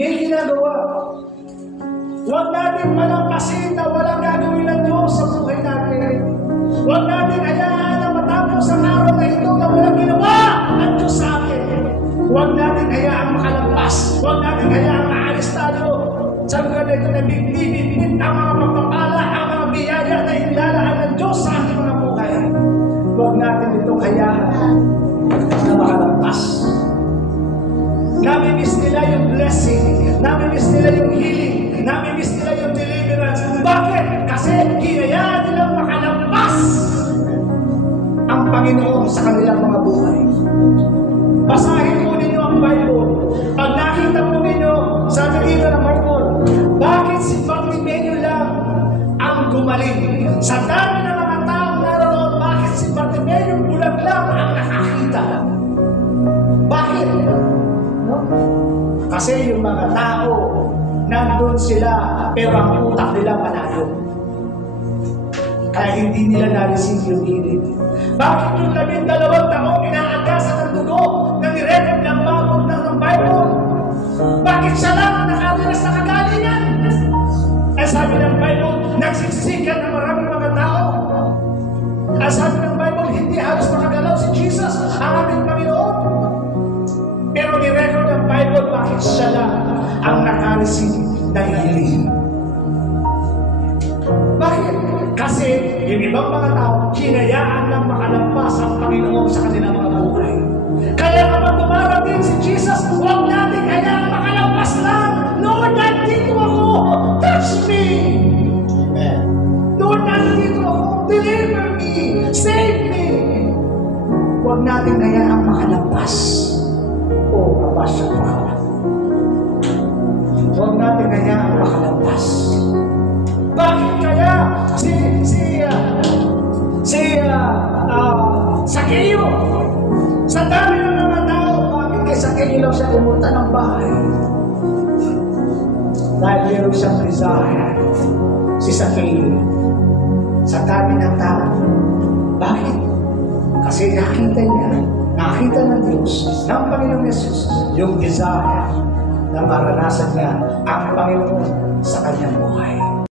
may ginagawa. Huwag natin malampasin na walang gagawin ng Diyos sa buhay natin. Huwag natin hayaan na matapos ang araw na ito na walang ginawa ang Diyos sa atin. Huwag natin hayaang makalampas. Huwag natin hayaang maalis tayo sa lugar na ito na bibit ang mga pagpapala, ang mga biyaya na inilalaan ng Diyos sa ating mga buhay. Huwag natin itong hayaan na makalampas. Namimiss nila yung blessing, namimiss nila yung healing, namimiss nila yung deliverance. Bakit? Kasi hinayaan nilang makalampas ang Panginoon sa kanilang mga buhay. Basahin po ninyo ang Bible. Pag nakita po ninyo, sabi dito ng Bible, bakit si Bartimeo lang ang gumaling? Sa dami ng mga taong naroon, bakit si Bartimeo bulag lang ang nakakita? Bakit? No? Kasi yung mga tao, nandun sila, pero ang utak nila malayo. Kaya hindi nila na-receive yung healing. Bakit yung 12 taong inaagasan ng dugo na nirecord ng babog ng Bible? Bakit siya lang ang nakarinas na kagalingan? Ay sabi ng Bible, nagsisiksikan ng maraming mga tao. Ay sabi ng Bible, hindi halos makagalaw si Jesus, ang ating Panginoon. Pero nirecord ng Bible, bakit siya lang ang nakareceive ng healing? Bakit? Kasi yung ibang mga tao, hinayaan lang makalampas ang Panginoon sa kanilang mga buhay. Kaya kapag dumarating si Jesus, huwag natin hayaan makalampas lang. Lord, nandito ako. Touch me. Amen. Lord, nandito ako. Deliver me. Save me. Huwag natin hayaan makalampas. O, mapasya pa. Huwag natin hayaan makalampas. Bakit kaya Sakeo, sa dami ng mga tao, bakit kay Sakeo lang siya pumunta ng bahay? Dahil meron siyang desire, si Sakeo, sa dami ng tao. Bakit? Kasi nakita ng Diyos, ng Panginoong Yesus, yung desire na maranasan niya ang Panginoon sa kanyang buhay.